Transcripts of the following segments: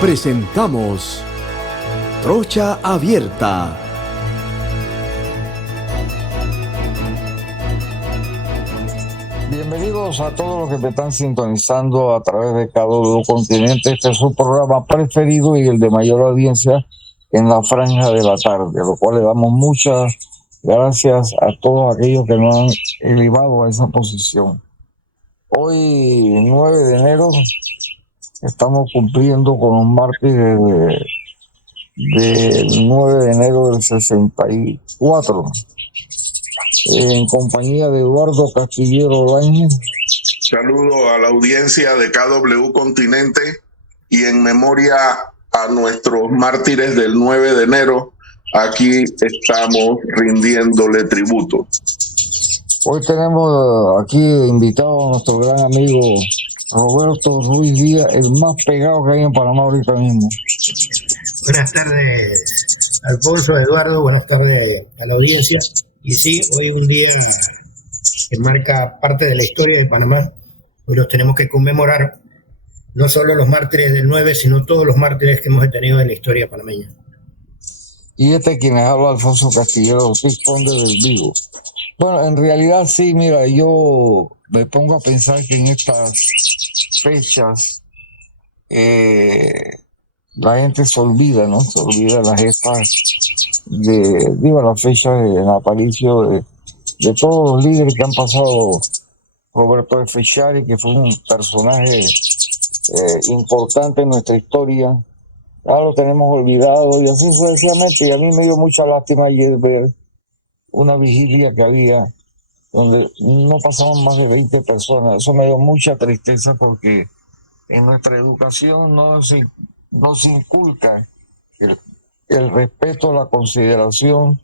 Presentamos Trocha Abierta. Bienvenidos a todos los que me están sintonizando a través de KW Continente. Este es su programa preferido y el de mayor audiencia en la franja de la tarde, a lo cual le damos muchas gracias a todos aquellos que nos han elevado a esa posición. Hoy, 9 de enero, estamos cumpliendo con los mártires del 9 de enero del 64, en compañía de Eduardo Castillero Láñez. Saludo a la audiencia de KW Continente y en memoria a nuestros mártires del 9 de enero, aquí estamos rindiéndole tributo. Hoy tenemos aquí invitado a nuestro gran amigo Roberto Ruiz Díaz, el más pegado que hay en Panamá ahorita mismo. Buenas tardes, Alfonso, Eduardo, buenas tardes a la audiencia. Y sí, hoy es un día que marca parte de la historia de Panamá. Hoy los tenemos que conmemorar, no solo los mártires del 9, sino todos los mártires que hemos tenido en la historia panameña. Y quien les habla, Alfonso Castillero Ortiz, conde del Vigo. Bueno, en realidad sí, mira, yo me pongo a pensar que en estas fechas la gente se olvida, ¿no? Se olvida las gestas la fecha de natalicio de todos los líderes que han pasado. Roberto F. Chari, que fue un personaje importante en nuestra historia, ahora lo tenemos olvidado y así sucesivamente. Y a mí me dio mucha lástima ayer ver una vigilia que había donde no pasaban más de 20 personas. Eso me dio mucha tristeza porque en nuestra educación no se inculca el respeto, la consideración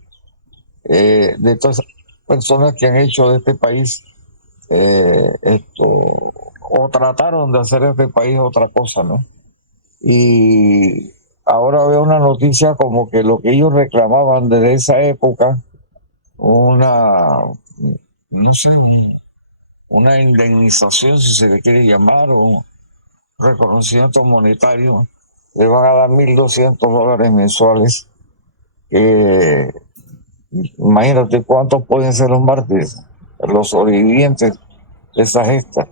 de todas esas personas que han hecho de este país o trataron de hacer de este país otra cosa, ¿no? Y ahora veo una noticia como que lo que ellos reclamaban desde esa época, una indemnización, si se le quiere llamar, o un reconocimiento monetario, le van a dar $1,200 mensuales. Imagínate cuántos pueden ser los mártires, los sobrevivientes de esa gesta.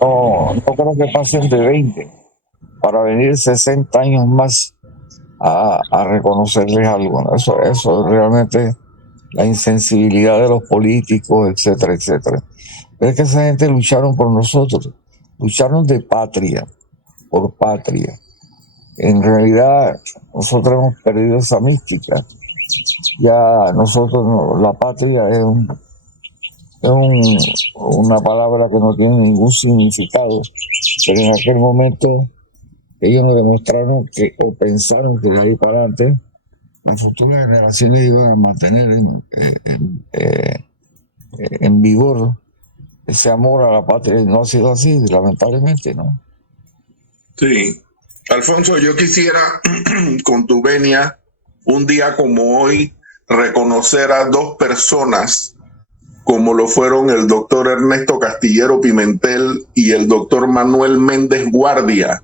No creo que pasen de 20 para venir 60 años más a reconocerles algo, ¿no? Eso realmente la insensibilidad de los políticos, etcétera, etcétera. Pero es que esa gente lucharon por nosotros, lucharon de patria, por patria. En realidad nosotros hemos perdido esa mística. Ya nosotros, la patria es una palabra que no tiene ningún significado, pero en aquel momento ellos nos demostraron o pensaron que de ahí para adelante las futuras generaciones iban a mantener en vigor ese amor a la patria. No ha sido así, lamentablemente, ¿no? Sí. Alfonso, yo quisiera, con tu venia, un día como hoy, reconocer a dos personas como lo fueron el doctor Ernesto Castillero Pimentel y el doctor Manuel Méndez Guardia,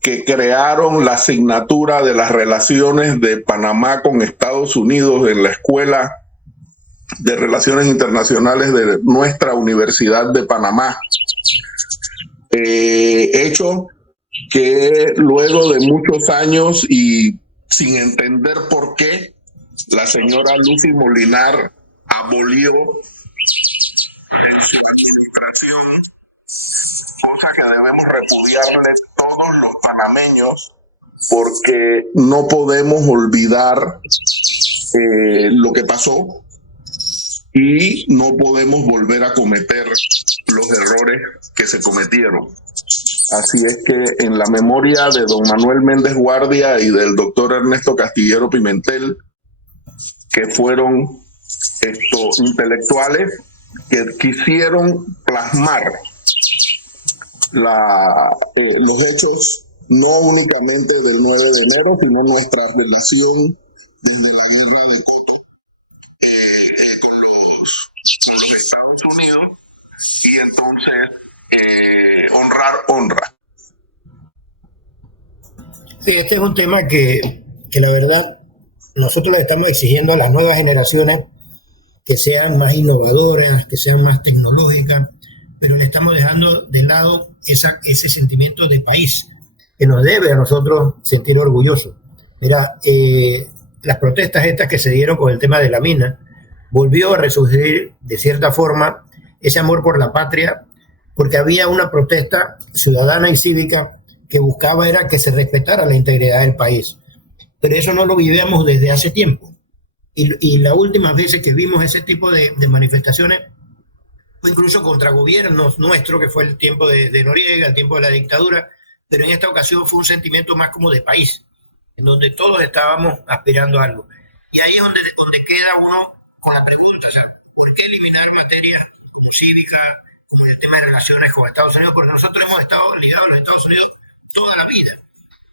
que crearon la asignatura de las relaciones de Panamá con Estados Unidos en la Escuela de Relaciones Internacionales de nuestra Universidad de Panamá. Hecho que luego de muchos años y sin entender por qué, la señora Lucy Molinar abolió cosa que debemos repudiarle todos los panameños, porque no podemos olvidar lo que pasó y no podemos volver a cometer los errores que se cometieron. Así es que en la memoria de don Manuel Méndez Guardia y del doctor Ernesto Castillero Pimentel, que fueron estos intelectuales que quisieron plasmar los hechos no únicamente del 9 de enero, sino nuestra relación desde la guerra de Coto con los Estados Unidos, y entonces honra. Sí, este es un tema que la verdad nosotros le estamos exigiendo a las nuevas generaciones que sean más innovadoras, que sean más tecnológicas, pero le estamos dejando de lado ese sentimiento de país que nos debe a nosotros sentir orgullosos. Mira, las protestas estas que se dieron con el tema de la mina, volvió a resurgir de cierta forma ese amor por la patria, porque había una protesta ciudadana y cívica que buscaba era que se respetara la integridad del país. Pero eso no lo vivíamos desde hace tiempo. Y las últimas veces que vimos ese tipo de manifestaciones fue incluso contra gobiernos nuestros, que fue el tiempo de Noriega, el tiempo de la dictadura, pero en esta ocasión fue un sentimiento más como de país, en donde todos estábamos aspirando a algo. Y ahí es donde queda uno con la pregunta, o sea, ¿por qué eliminar materias como cívica, como el tema de relaciones con Estados Unidos? Porque nosotros hemos estado ligados a los Estados Unidos toda la vida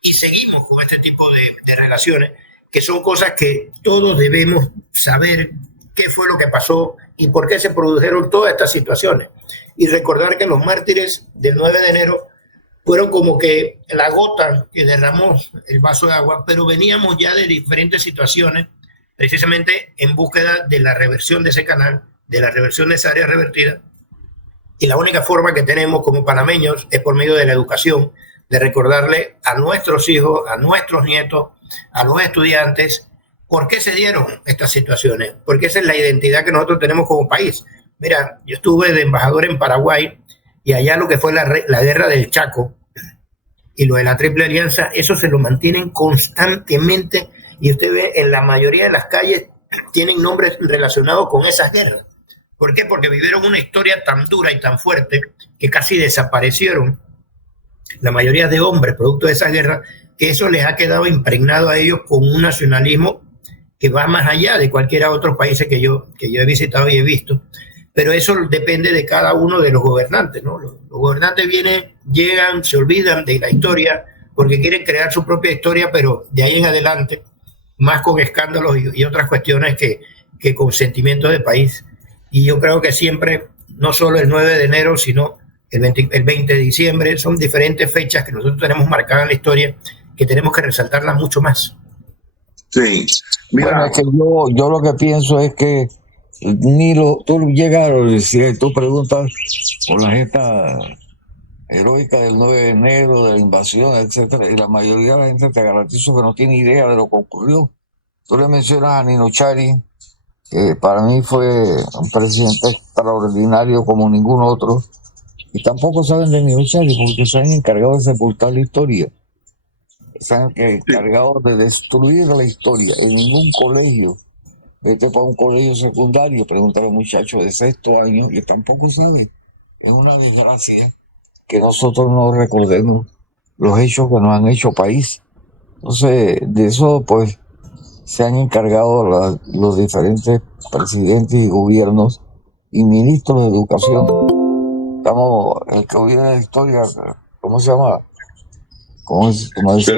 y seguimos con este tipo de relaciones, que son cosas que todos debemos saber qué fue lo que pasó y por qué se produjeron todas estas situaciones. Y recordar que los mártires del 9 de enero fueron como que la gota que derramó el vaso de agua, pero veníamos ya de diferentes situaciones, precisamente en búsqueda de la reversión de ese canal, de la reversión de esa área revertida. Y la única forma que tenemos como panameños es por medio de la educación, de recordarle a nuestros hijos, a nuestros nietos, a los estudiantes, por qué se dieron estas situaciones, porque esa es la identidad que nosotros tenemos como país. Mira, yo estuve de embajador en Paraguay y allá lo que fue la guerra del Chaco y lo de la Triple Alianza, eso se lo mantienen constantemente y usted ve en la mayoría de las calles tienen nombres relacionados con esas guerras. ¿Por qué? Porque vivieron una historia tan dura y tan fuerte que casi desaparecieron la mayoría de hombres producto de esas guerras, que eso les ha quedado impregnado a ellos con un nacionalismo que va más allá de cualquiera otro país que yo he visitado y he visto. Pero eso depende de cada uno de los gobernantes, ¿no? Los gobernantes llegan, se olvidan de la historia porque quieren crear su propia historia, pero de ahí en adelante, más con escándalos y otras cuestiones que con sentimientos de país. Y yo creo que siempre, no solo el 9 de enero, sino el 20 de diciembre, son diferentes fechas que nosotros tenemos marcadas en la historia que tenemos que resaltarlas mucho más. Sí, mira. Bueno, es que yo lo que pienso es que tú llegas a decir, tú preguntas por la gesta heroica del 9 de enero, de la invasión, etcétera, y la mayoría de la gente te garantizo que no tiene idea de lo que ocurrió. Tú le mencionas a Nino Chari, que para mí fue un presidente extraordinario como ningún otro, y tampoco saben de Nino Chari porque se han encargado de sepultar la historia. Se han encargado de destruir la historia. En ningún colegio, vete para un colegio secundario, pregunta a los muchachos de 6º año y tampoco saben. Es una desgracia que nosotros no recordemos los hechos que nos han hecho país. Entonces, de eso pues se han encargado los diferentes presidentes y gobiernos y ministros de educación. El que hubiera la historia, ¿cómo se llama? Como decía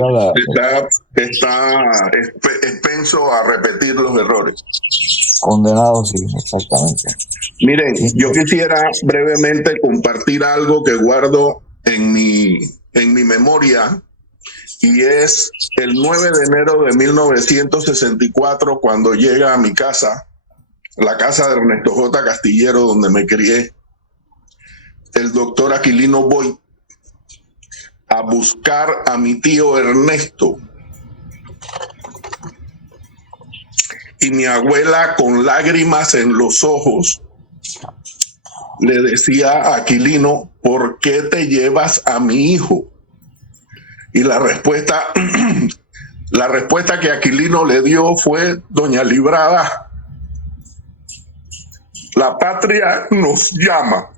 Está expenso a repetir los errores. Condenado, sí, exactamente. Miren, yo quisiera brevemente compartir algo que guardo en mi memoria, y es el 9 de enero de 1964 cuando llega a mi casa, la casa de Ernesto J. Castillero, donde me crié, el doctor Aquilino Boy, a buscar a mi tío Ernesto. Y mi abuela, con lágrimas en los ojos, le decía a Aquilino, ¿por qué te llevas a mi hijo? Y la respuesta que Aquilino le dio fue: doña Librada, la patria nos llama.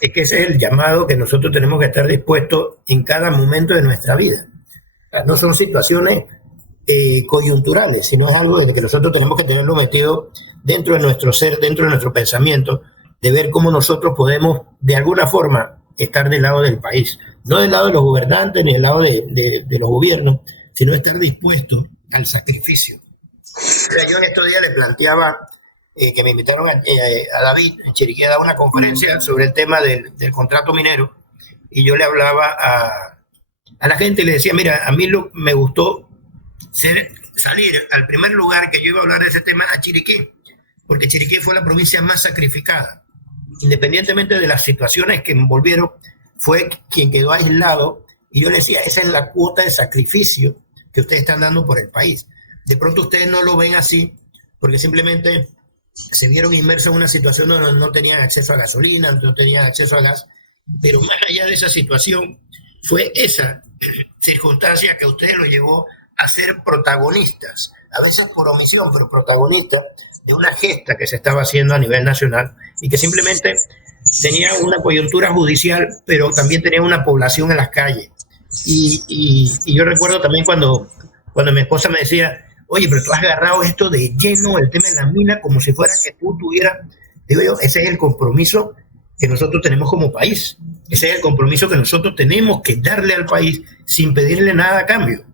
Es que ese es el llamado que nosotros tenemos que estar dispuestos en cada momento de nuestra vida. O sea, no son situaciones coyunturales, sino es algo de que nosotros tenemos que tenerlo metido dentro de nuestro ser, dentro de nuestro pensamiento, de ver cómo nosotros podemos de alguna forma estar del lado del país, no del lado de los gobernantes ni del lado de los gobiernos, sino estar dispuestos al sacrificio. O sea, yo en estos días le planteaba que me invitaron a David en Chiriquí a dar una conferencia sobre el tema del contrato minero, y yo le hablaba a la gente y le decía, mira, a mí me gustó salir al primer lugar que yo iba a hablar de ese tema, a Chiriquí, porque Chiriquí fue la provincia más sacrificada. Independientemente de las situaciones que envolvieron, fue quien quedó aislado, y yo le decía, esa es la cuota de sacrificio que ustedes están dando por el país. De pronto ustedes no lo ven así, porque simplemente se vieron inmersos en una situación donde no tenían acceso a gasolina, no tenían acceso a gas, pero más allá de esa situación, fue esa circunstancia que a ustedes lo llevó a ser protagonistas, a veces por omisión, pero protagonistas de una gesta que se estaba haciendo a nivel nacional y que simplemente tenía una coyuntura judicial, pero también tenía una población en las calles. Y yo recuerdo también cuando mi esposa me decía, oye, pero tú has agarrado esto de lleno, el tema de la mina, como si fuera que tú tuvieras, digo yo, ese es el compromiso que nosotros tenemos como país, ese es el compromiso que nosotros tenemos que darle al país sin pedirle nada a cambio.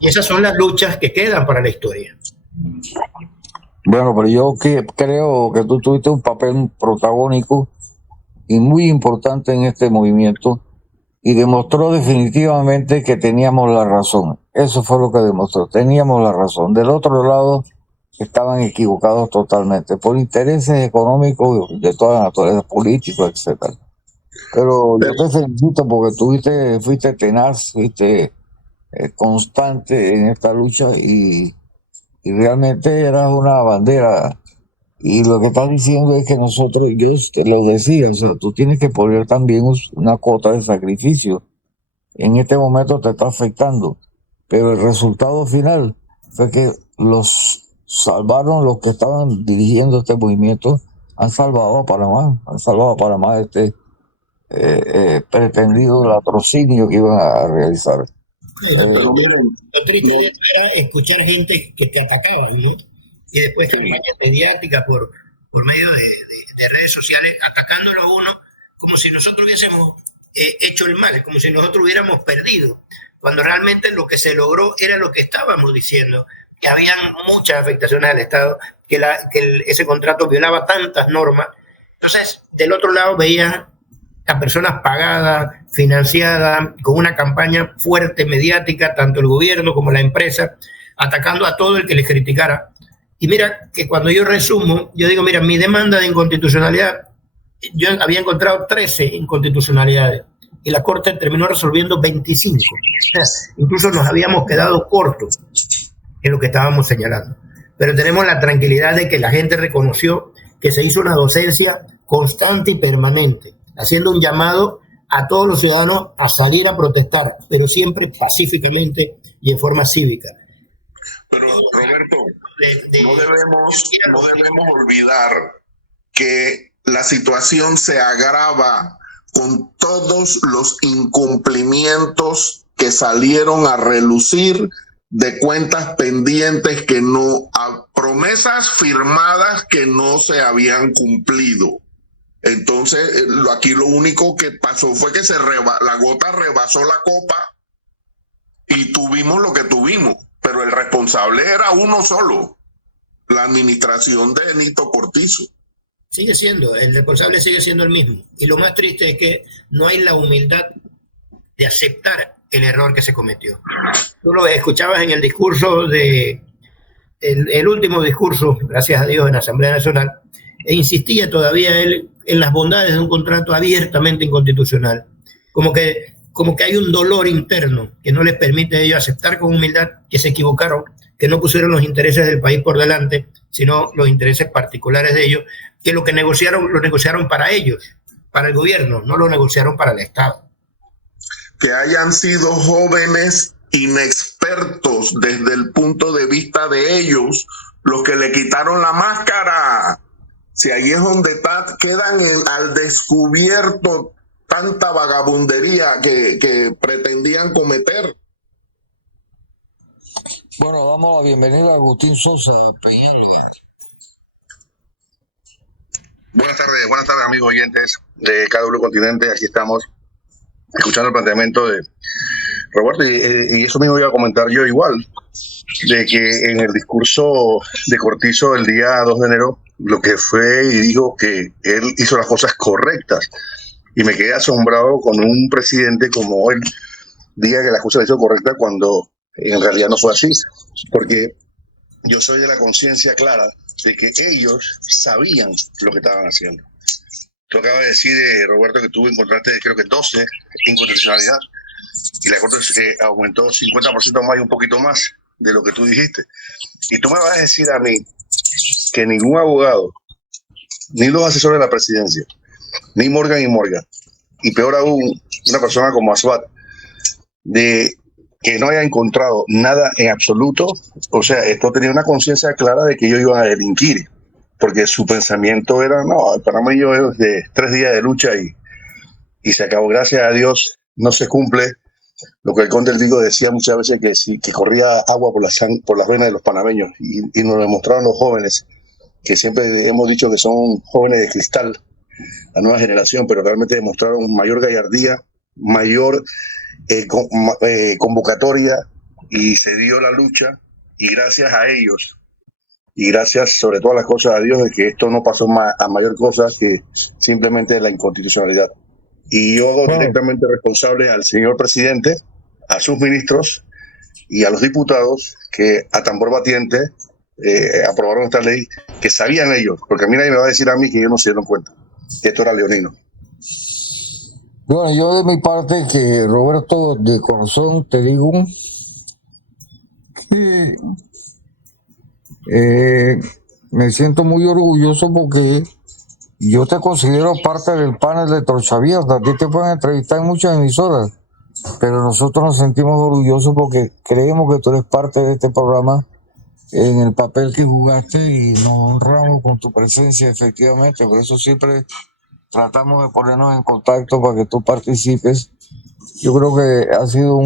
Y esas son las luchas que quedan para la historia. Bueno, pero yo creo que tú tuviste un papel protagónico y muy importante en este movimiento, y demostró definitivamente que teníamos la razón. Eso fue lo que demostró, teníamos la razón. Del otro lado estaban equivocados totalmente, por intereses económicos de toda naturaleza, políticos, etcétera. Pero yo te felicito porque fuiste tenaz, fuiste constante en esta lucha, y realmente eras una bandera. Y lo que estás diciendo es que nosotros, yo te lo decía, o sea, tú tienes que poner también una cuota de sacrificio. En este momento te está afectando, pero el resultado final fue que los salvaron, los que estaban dirigiendo este movimiento, han salvado a Panamá de este pretendido latrocinio que iban a realizar. Pero miren, Lo triste era escuchar gente que te atacaba, ¿no? Y después campañas mediáticas por medio de redes sociales atacándolo a uno como si nosotros hubiésemos hecho el mal, como si nosotros hubiéramos perdido, cuando realmente lo que se logró era lo que estábamos diciendo, que habían muchas afectaciones al Estado, que ese contrato violaba tantas normas. Entonces, del otro lado veías a personas pagadas, financiadas, con una campaña fuerte mediática, tanto el gobierno como la empresa, atacando a todo el que les criticara. Y mira que cuando yo resumo, yo digo, mira, mi demanda de inconstitucionalidad, yo había encontrado 13 inconstitucionalidades y la Corte terminó resolviendo 25. O sea, incluso nos habíamos quedado cortos en lo que estábamos señalando. Pero tenemos la tranquilidad de que la gente reconoció que se hizo una docencia constante y permanente, haciendo un llamado a todos los ciudadanos a salir a protestar, pero siempre pacíficamente y en forma cívica. Pero Roberto, no debemos olvidar que la situación se agrava con todos los incumplimientos que salieron a relucir, de cuentas pendientes promesas firmadas que no se habían cumplido. Entonces, aquí lo único que pasó fue que la gota rebasó la copa y tuvimos lo que tuvimos. Pero el responsable era uno solo, la administración de Nito Cortizo. El responsable sigue siendo el mismo. Y lo más triste es que no hay la humildad de aceptar el error que se cometió. Tú lo escuchabas en el discurso el último discurso, gracias a Dios, en la Asamblea Nacional, e insistía todavía él en las bondades de un contrato abiertamente inconstitucional. Como que hay un dolor interno que no les permite a ellos aceptar con humildad que se equivocaron, que no pusieron los intereses del país por delante, sino los intereses particulares de ellos, que lo negociaron para ellos, para el gobierno, no lo negociaron para el Estado. Que hayan sido jóvenes inexpertos desde el punto de vista de ellos los que le quitaron la máscara. Si ahí es donde quedan al descubierto tanta vagabundería que pretendían cometer. Bueno, damos la bienvenida a Agustín Sosa Peñalba. Buenas tardes amigos oyentes de KW Continente. Aquí estamos escuchando el planteamiento Roberto, y eso mismo iba a comentar yo igual, de que en el discurso de Cortizo el día 2 de enero, lo que fue y dijo que él hizo las cosas correctas. Y me quedé asombrado con un presidente como él diga que las cosas las hizo correctas cuando en realidad no fue así. Porque yo soy de la conciencia clara de que ellos sabían lo que estaban haciendo. Tú acabas de decir, Roberto, que tú encontraste creo que 12 inconstitucionalidad y la Corte aumentó 50% más y un poquito más de lo que tú dijiste. Y tú me vas a decir a mí que ningún abogado, ni los asesores de la presidencia, ni Morgan y Morgan, y peor aún, una persona como Aswad, de que no haya encontrado nada en absoluto, o sea, esto tenía una conciencia clara de que ellos iban a delinquir, porque su pensamiento era, no, el Panameño es de 3 días de lucha y se acabó. Gracias a Dios no se cumple lo que el conde del Digo decía muchas veces, que sí, que corría agua por las venas de los panameños, y nos lo demostraron los jóvenes, que siempre hemos dicho que son jóvenes de cristal, la nueva generación, pero realmente demostraron mayor gallardía, mayor convocatoria, y se dio la lucha, y gracias a ellos, y gracias sobre todas las cosas a Dios, de que esto no pasó a mayor cosa que simplemente la inconstitucionalidad. Y yo hago directamente responsable al señor presidente, a sus ministros y a los diputados que a tambor batiente aprobaron esta ley, que sabían ellos, porque a mí nadie me va a decir a mí que ellos no se dieron cuenta que esto era leonino. Bueno, yo de mi parte, que Roberto, de corazón te digo que me siento muy orgulloso porque yo te considero parte del panel de Trocha Abierta. A ti te pueden entrevistar en muchas emisoras, pero nosotros nos sentimos orgullosos porque creemos que tú eres parte de este programa en el papel que jugaste, y nos honramos con tu presencia, efectivamente. Por eso siempre tratamos de ponernos en contacto para que tú participes. Yo creo que ha sido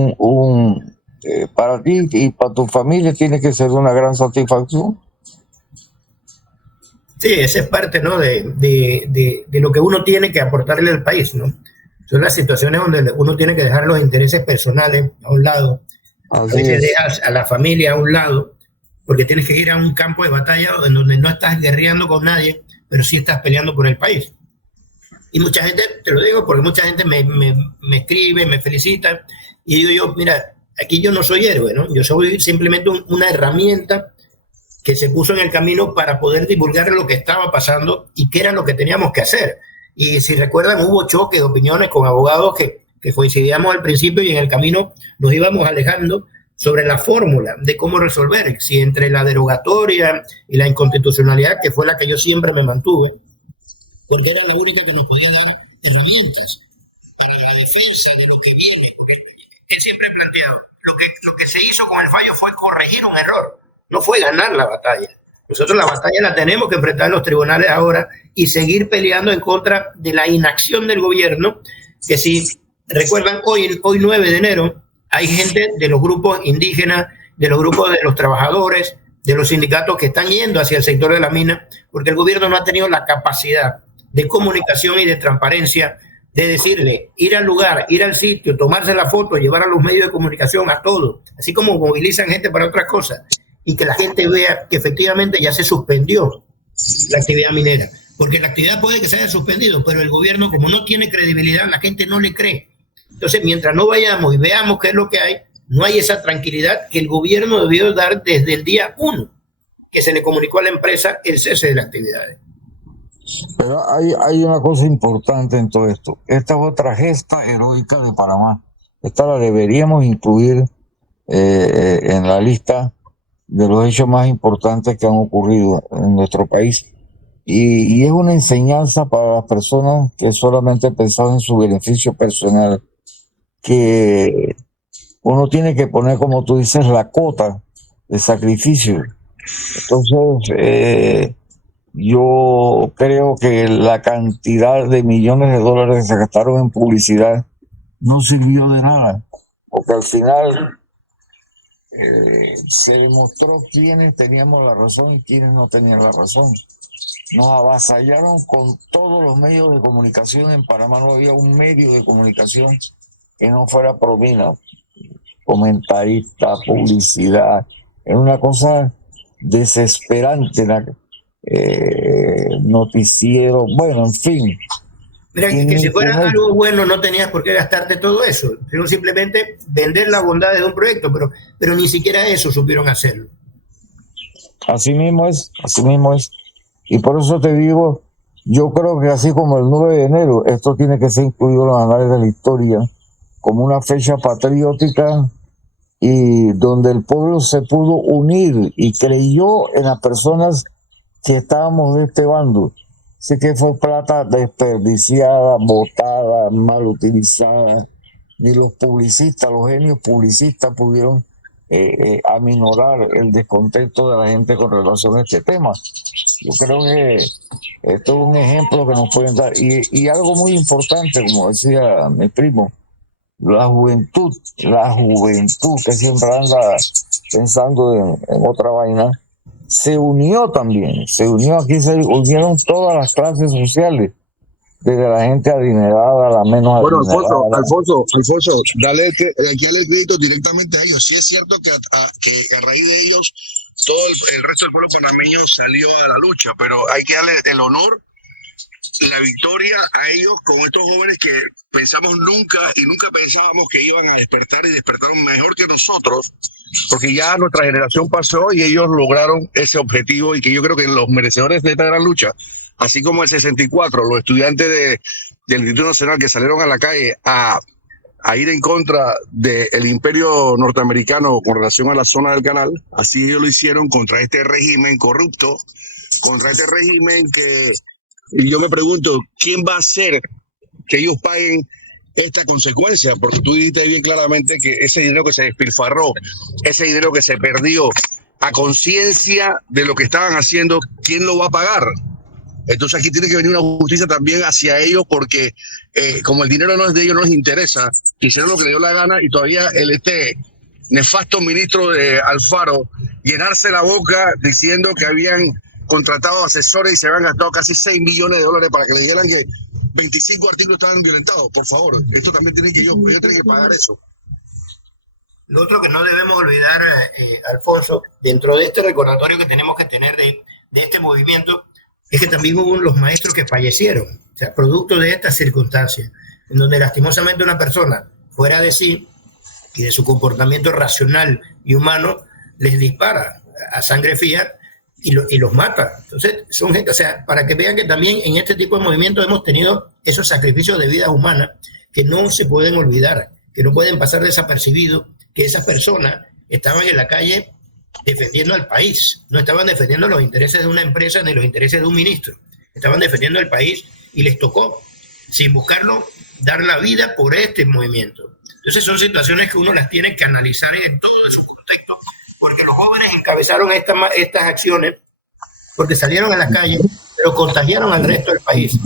para ti y para tu familia tiene que ser una gran satisfacción. Sí, esa es parte, ¿no? de lo que uno tiene que aportarle al país, ¿no? Son las situaciones donde uno tiene que dejar los intereses personales a un lado, a veces dejas a la familia a un lado, porque tienes que ir a un campo de batalla en donde no estás guerreando con nadie, pero sí estás peleando por el país. Y mucha gente, te lo digo porque mucha gente me escribe, me felicita, y digo yo, mira, aquí yo no soy héroe, ¿no? Yo soy simplemente una herramienta que se puso en el camino para poder divulgar lo que estaba pasando y qué era lo que teníamos que hacer. Y si recuerdan, hubo choques de opiniones con abogados que coincidíamos al principio, y en el camino nos íbamos alejando sobre la fórmula de cómo resolver, si entre la derogatoria y la inconstitucionalidad, que fue la que yo siempre me mantuve, porque era la única que nos podía dar herramientas para la defensa de lo que viene, porque siempre he planteado, lo que se hizo con el fallo fue corregir un error, no fue ganar la batalla. Nosotros la batalla la tenemos que enfrentar en los tribunales ahora y seguir peleando en contra de la inacción del gobierno, que si recuerdan, hoy 9 de enero, hay gente de los grupos indígenas, de los grupos de los trabajadores, de los sindicatos que están yendo hacia el sector de la mina, porque el gobierno no ha tenido la capacidad de comunicación y de transparencia, de decirle, ir al lugar, ir al sitio, tomarse la foto, llevar a los medios de comunicación, a todos, así como movilizan gente para otras cosas, y que la gente vea que efectivamente ya se suspendió la actividad minera, porque la actividad puede que se haya suspendido, pero el gobierno, como no tiene credibilidad, la gente no le cree. Entonces, mientras no vayamos y veamos qué es lo que hay, no hay esa tranquilidad que el gobierno debió dar desde el día 1, que se le comunicó a la empresa el cese de las actividades. Pero hay una cosa importante en todo esto. Esta es otra gesta heroica de Panamá. Esta la deberíamos incluir en la lista de los hechos más importantes que han ocurrido en nuestro país. Y es una enseñanza para las personas que solamente pensaban en su beneficio personal, que uno tiene que poner, como tú dices, la cota de sacrificio. Entonces, yo creo que la cantidad de millones de dólares que se gastaron en publicidad no sirvió de nada, porque al final se demostró quiénes teníamos la razón y quiénes no tenían la razón. Nos avasallaron con todos los medios de comunicación. En Panamá no había un medio de comunicación que no fuera pro mina. comentarista, publicidad. Es una cosa desesperante, noticiero, bueno, en fin. Mira, que si fuera algo bueno no tenías por qué gastarte todo eso, sino simplemente vender la bondad de un proyecto, pero ni siquiera eso supieron hacerlo. Así mismo es, así mismo es. Y por eso te digo, yo creo que así como el 9 de enero, esto tiene que ser incluido en los anales de la historia como una fecha patriótica y donde el pueblo se pudo unir y creyó en las personas que estábamos de este bando. Así que fue plata desperdiciada, botada, mal utilizada. Ni los publicistas, los genios publicistas pudieron aminorar el descontento de la gente con relación a este tema. Yo creo que esto es un ejemplo que nos pueden dar. Y algo muy importante, como decía mi primo, la juventud que siempre anda pensando en otra vaina, se unió también, aquí se unieron todas las clases sociales, desde la gente adinerada a la menos Bueno, adinerada. Alfonso, dale aquí el crédito directamente a ellos. Sí es cierto que a raíz de ellos todo el resto del pueblo panameño salió a la lucha, pero hay que darle el honor, la victoria a ellos con estos jóvenes que pensamos nunca pensábamos que iban a despertar y despertaron mejor que nosotros, porque ya nuestra generación pasó y ellos lograron ese objetivo, y que yo creo que los merecedores de esta gran lucha, así como el 64, los estudiantes del Instituto Nacional que salieron a la calle a ir en contra del imperio norteamericano con relación a la zona del canal, así ellos lo hicieron contra este régimen corrupto, contra este régimen que... Y yo me pregunto, ¿quién va a hacer que ellos paguen esta consecuencia? Porque tú dijiste bien claramente que ese dinero que se despilfarró, ese dinero que se perdió, a conciencia de lo que estaban haciendo, ¿quién lo va a pagar? Entonces aquí tiene que venir una justicia también hacia ellos, porque como el dinero no es de ellos, no les interesa, hicieron lo que le dio la gana, y todavía este nefasto ministro de Alfaro llenarse la boca diciendo que habían contratado asesores y se habían gastado casi $6 millones para que le dijeran que 25 artículos estaban violentados. Por favor, esto también tiene que ellos tienen que pagar eso. Lo otro que no debemos olvidar, Alfonso, dentro de este recordatorio que tenemos que tener de este movimiento, es que también hubo los maestros que fallecieron, o sea, producto de estas circunstancias, en donde lastimosamente una persona fuera de sí y de su comportamiento racional y humano les dispara a sangre fría y los mata. Entonces, son gente, o sea, para que vean que también en este tipo de movimientos hemos tenido esos sacrificios de vida humana que no se pueden olvidar, que no pueden pasar desapercibidos, que esas personas estaban en la calle defendiendo al país, no estaban defendiendo los intereses de una empresa ni los intereses de un ministro, estaban defendiendo el país y les tocó, sin buscarlo, dar la vida por este movimiento. Entonces son situaciones que uno las tiene que analizar en todo su contexto, porque los jóvenes encabezaron estas acciones porque salieron a la calle, pero contagiaron al resto del país.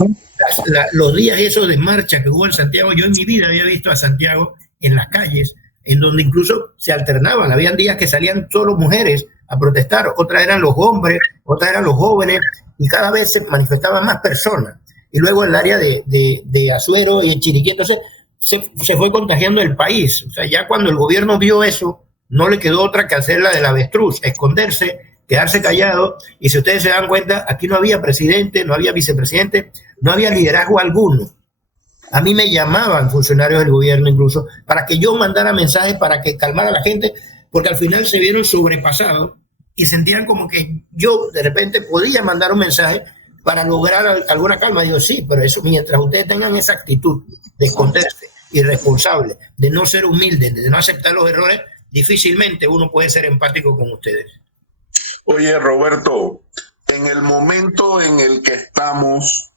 Los días esos de marcha que hubo en Santiago, yo en mi vida había visto a Santiago en las calles, en donde incluso se alternaban. Habían días que salían solo mujeres a protestar, otras eran los hombres, otras eran los jóvenes, y cada vez se manifestaban más personas. Y luego el área de Azuero y en Chiriquí, entonces se fue contagiando el país. O sea, ya cuando el gobierno vio eso, no le quedó otra que hacer la del avestruz, esconderse, quedarse callado. Y si ustedes se dan cuenta, aquí no había presidente, no había vicepresidente, no había liderazgo alguno. A mí me llamaban funcionarios del gobierno incluso para que yo mandara mensajes para que calmara a la gente, porque al final se vieron sobrepasados y sentían como que yo de repente podía mandar un mensaje para lograr alguna calma. Digo, sí, pero eso mientras ustedes tengan esa actitud de esconderse, irresponsable, de no ser humilde, de no aceptar los errores, difícilmente uno puede ser empático con ustedes. Oye, Roberto, en el momento en el que estamos,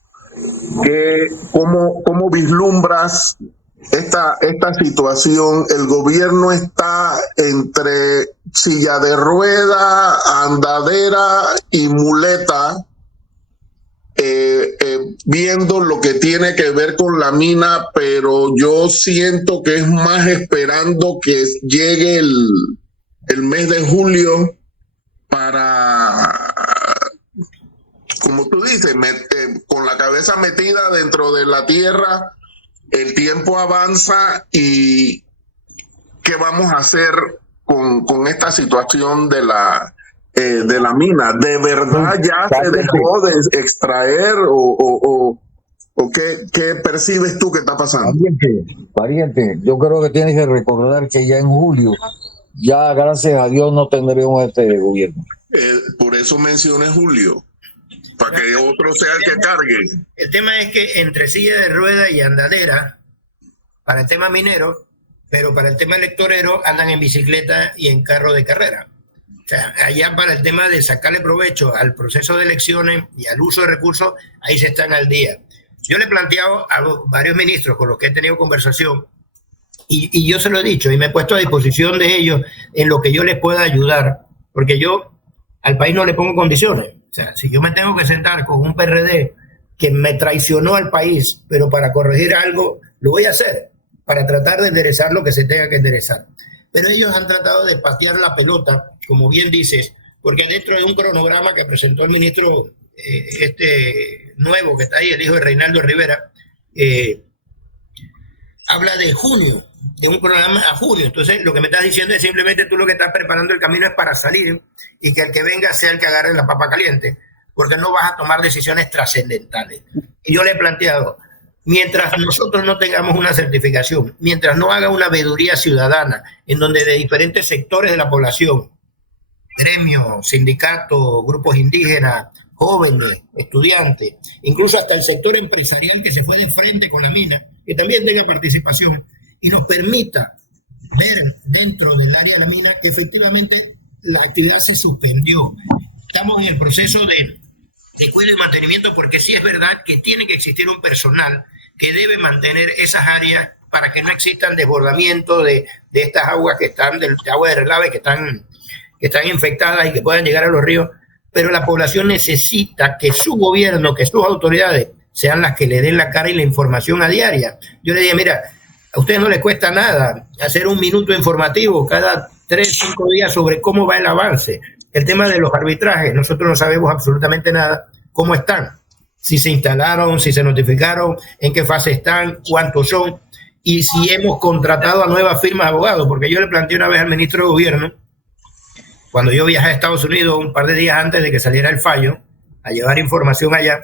¿cómo vislumbras esta situación? El gobierno está entre silla de rueda, andadera y muleta, viendo lo que tiene que ver con la mina, pero yo siento que es más esperando que llegue el mes de julio para, como tú dices, con la cabeza metida dentro de la tierra. El tiempo avanza y ¿qué vamos a hacer con esta situación de la mina? ¿De verdad ya se dejó de extraer o qué percibes tú que está pasando? Pariente, yo creo que tienes que recordar que ya en julio, ya gracias a Dios no tendremos este gobierno. Por eso mencioné Julio, para que otro sea el que cargue. El tema es que entre silla de rueda y andadera, para el tema minero, pero para el tema electorero andan en bicicleta y en carro de carrera. O sea, allá para el tema de sacarle provecho al proceso de elecciones y al uso de recursos, ahí se están al día. Yo le he planteado a varios ministros con los que he tenido conversación y yo se lo he dicho y me he puesto a disposición de ellos en lo que yo les pueda ayudar, porque yo al país no le pongo condiciones. O sea, si yo me tengo que sentar con un PRD que me traicionó al país, pero para corregir algo, lo voy a hacer, para tratar de enderezar lo que se tenga que enderezar. Pero ellos han tratado de patear la pelota, como bien dices, porque dentro de un cronograma que presentó el ministro nuevo que está ahí, el hijo de Reinaldo Rivera, habla de junio, de un programa a junio. Entonces, lo que me estás diciendo es simplemente tú lo que estás preparando el camino es para salir y que el que venga sea el que agarre la papa caliente, porque no vas a tomar decisiones trascendentales. Y yo le he planteado, mientras nosotros no tengamos una certificación, mientras no haga una veeduría ciudadana, en donde de diferentes sectores de la población, gremios, sindicatos, grupos indígenas, jóvenes, estudiantes, incluso hasta el sector empresarial que se fue de frente con la mina, que también tenga participación y nos permita ver dentro del área de la mina que efectivamente la actividad se suspendió. Estamos en el proceso de cuidado y mantenimiento, porque sí es verdad que tiene que existir un personal que debe mantener esas áreas para que no existan desbordamientos de estas aguas que están, de agua de relave que están infectadas y que puedan llegar a los ríos. Pero la población necesita que su gobierno, que sus autoridades sean las que le den la cara y la información a diaria. Yo le dije, mira, a ustedes no les cuesta nada hacer un minuto informativo cada 3, 5 días sobre cómo va el avance. El tema de los arbitrajes, nosotros no sabemos absolutamente nada cómo están, si se instalaron, si se notificaron, en qué fase están, cuántos son, y si hemos contratado a nuevas firmas de abogados, porque yo le planteé una vez al ministro de Gobierno, cuando yo viajé a Estados Unidos un par de días antes de que saliera el fallo, a llevar información allá,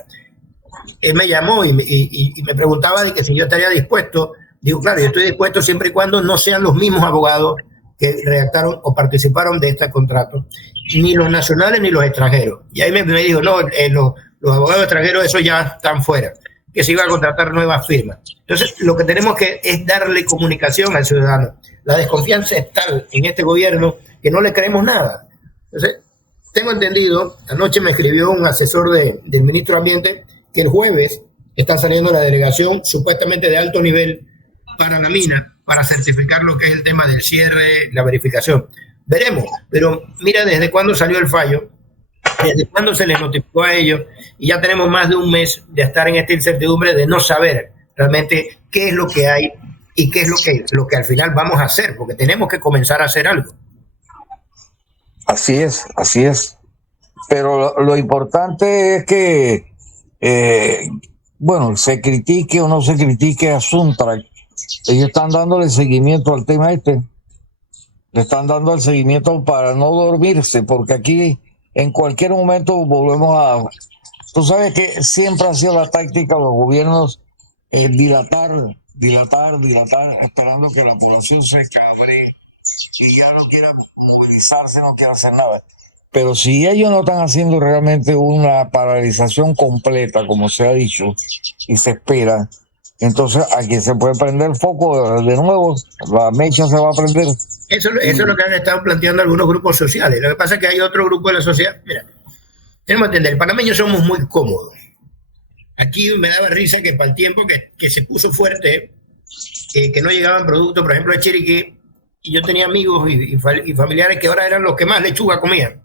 él me llamó y me preguntaba de que si yo estaría dispuesto. Digo, claro, yo estoy dispuesto siempre y cuando no sean los mismos abogados que redactaron o participaron de este contrato, ni los nacionales ni los extranjeros. Y ahí me dijo, no, los abogados extranjeros, eso ya están fuera, que se iba a contratar nuevas firmas. Entonces, lo que tenemos que es darle comunicación al ciudadano. La desconfianza es tal en este gobierno que no le creemos nada. Entonces, tengo entendido, anoche me escribió un asesor del ministro de Ambiente que el jueves está saliendo la delegación supuestamente de alto nivel para la mina, para certificar lo que es el tema del cierre, la verificación. Veremos, pero mira desde cuándo salió el fallo, desde cuándo se les notificó a ellos, y ya tenemos más de un mes de estar en esta incertidumbre de no saber realmente qué es lo que hay y qué es lo que al final vamos a hacer, porque tenemos que comenzar a hacer algo. Así es, así es. Pero lo importante es que, bueno, se critique o no se critique a Suntrack, ellos están dándole seguimiento al tema este. Le están dando el seguimiento para no dormirse, porque aquí en cualquier momento volvemos a... Tú sabes que siempre ha sido la táctica de los gobiernos dilatar, esperando que la población se cabre y ya no quiera movilizarse, no quiera hacer nada. Pero si ellos no están haciendo realmente una paralización completa, como se ha dicho, y se espera, entonces aquí se puede prender el foco de nuevo, la mecha se va a prender. Eso es lo que han estado planteando algunos grupos sociales. Lo que pasa es que hay otro grupo de la sociedad. Mira, tenemos que entender, el panameños somos muy cómodos. Aquí me daba risa que para el tiempo que se puso fuerte, que no llegaban productos, por ejemplo, de Chiriquí, y yo tenía amigos y familiares que ahora eran los que más lechuga comían,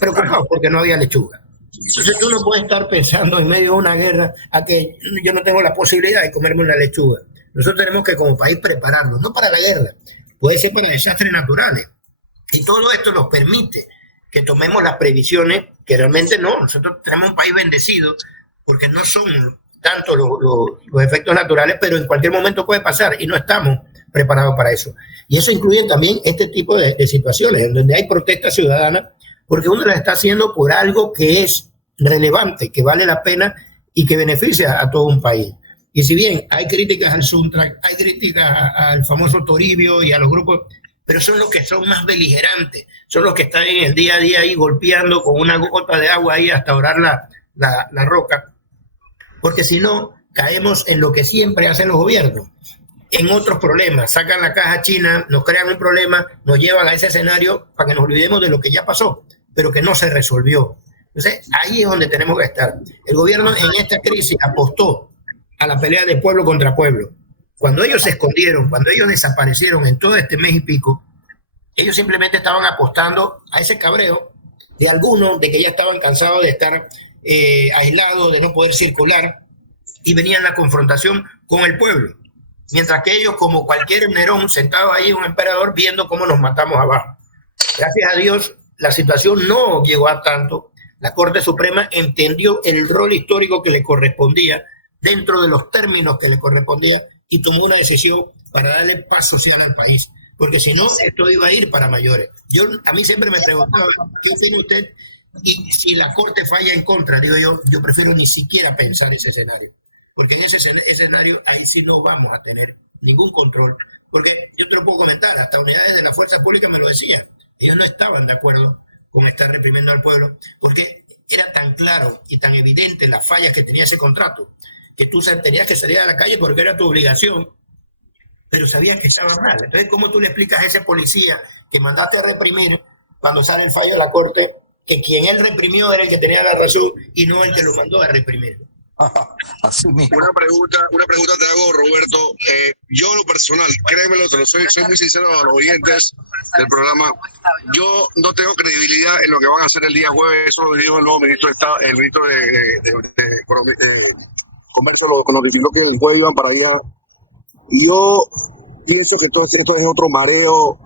preocupados porque no había lechuga. Entonces tú no puedes estar pensando en medio de una guerra a que yo no tengo la posibilidad de comerme una lechuga. Nosotros tenemos que como país prepararnos, no para la guerra, puede ser para desastres naturales. Y todo esto nos permite que tomemos las previsiones que realmente no. Nosotros tenemos un país bendecido porque no son tanto los efectos naturales, pero en cualquier momento puede pasar y no estamos preparados para eso. Y eso incluye también este tipo de situaciones, en donde hay protesta ciudadana, porque uno la está haciendo por algo que es relevante, que vale la pena y que beneficia a todo un país. Y si bien hay críticas al Suntrack, hay críticas al famoso Toribio y a los grupos, pero son los que son más beligerantes, son los que están en el día a día ahí golpeando con una gota de agua ahí hasta orar la roca, porque si no, caemos en lo que siempre hacen los gobiernos, en otros problemas, sacan la caja china, nos crean un problema, nos llevan a ese escenario para que nos olvidemos de lo que ya pasó, pero que no se resolvió. Entonces, ahí es donde tenemos que estar. El gobierno en esta crisis apostó a la pelea de pueblo contra pueblo. Cuando ellos se escondieron, cuando ellos desaparecieron en todo este mes y pico, ellos simplemente estaban apostando a ese cabreo de algunos, de que ya estaban cansados de estar aislados, de no poder circular, y venían la confrontación con el pueblo. Mientras que ellos, como cualquier Nerón, sentados ahí, un emperador, viendo cómo nos matamos abajo. Gracias a Dios, la situación no llegó a tanto. La Corte Suprema entendió el rol histórico que le correspondía, dentro de los términos que le correspondía, y tomó una decisión para darle paz social al país. Porque si no, esto iba a ir para mayores. A mí siempre me preguntaba, ¿qué opina usted? Y si la Corte falla en contra, digo yo prefiero ni siquiera pensar ese escenario. Porque en ese escenario ahí sí no vamos a tener ningún control. Porque yo te lo puedo comentar, hasta unidades de la fuerza pública me lo decían. Ellos no estaban de acuerdo con estar reprimiendo al pueblo, porque era tan claro y tan evidente las fallas que tenía ese contrato, que tú tenías que salir a la calle porque era tu obligación, pero sabías que estaba mal. Entonces, ¿cómo tú le explicas a ese policía que mandaste a reprimir cuando sale el fallo de la Corte, que quien él reprimió era el que tenía la razón y no el que lo mandó a reprimir? Así mismo. Una pregunta te hago, Roberto. Yo en lo personal, créemelo, soy muy sincero a los oyentes del programa. Yo no tengo credibilidad en lo que van a hacer el día jueves. Eso lo dijo el nuevo ministro de Estado, el ministro de Comercio, lo notificó que el jueves iban para allá. Y yo pienso que todo esto es otro mareo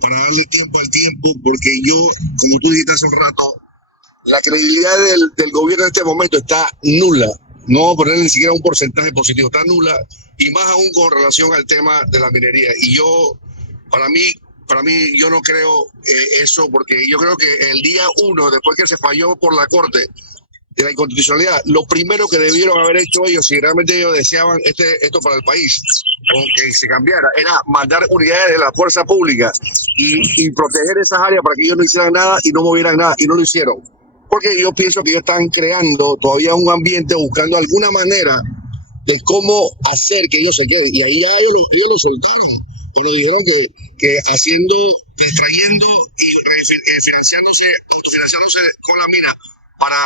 para darle tiempo al tiempo, porque yo, como tú dijiste hace un rato, la credibilidad del gobierno en este momento está nula. No vamos a ponerle ni siquiera un porcentaje positivo, está nula, y más aún con relación al tema de la minería. Y yo, para mí, yo no creo eso, porque yo creo que el día 1, después que se falló por la Corte de la inconstitucionalidad, lo primero que debieron haber hecho ellos, si realmente ellos deseaban esto para el país, o que se cambiara, era mandar unidades de la fuerza pública y proteger esas áreas para que ellos no hicieran nada y no movieran nada, y no lo hicieron. Porque yo pienso que ellos están creando todavía un ambiente, buscando alguna manera de cómo hacer que ellos se queden. Y ahí ya ellos lo soltaron. Cuando dijeron que extrayendo y autofinanciándose con la mina para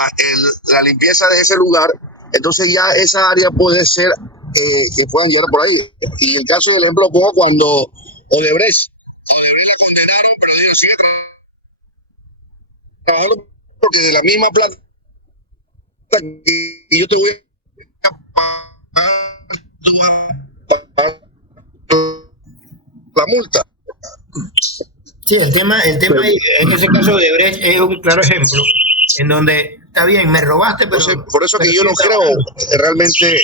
la limpieza de ese lugar, entonces ya esa área puede ser que puedan llegar por ahí. Y el caso del ejemplo lo pongo cuando Odebrecht la condenaron, pero ellos siguen trabajando, porque de la misma plata que yo te voy a pagar la multa. Sí, el tema en ese caso de Brecht es un claro ejemplo en donde está bien, me robaste, pero... Entonces, por eso que yo no creo realmente,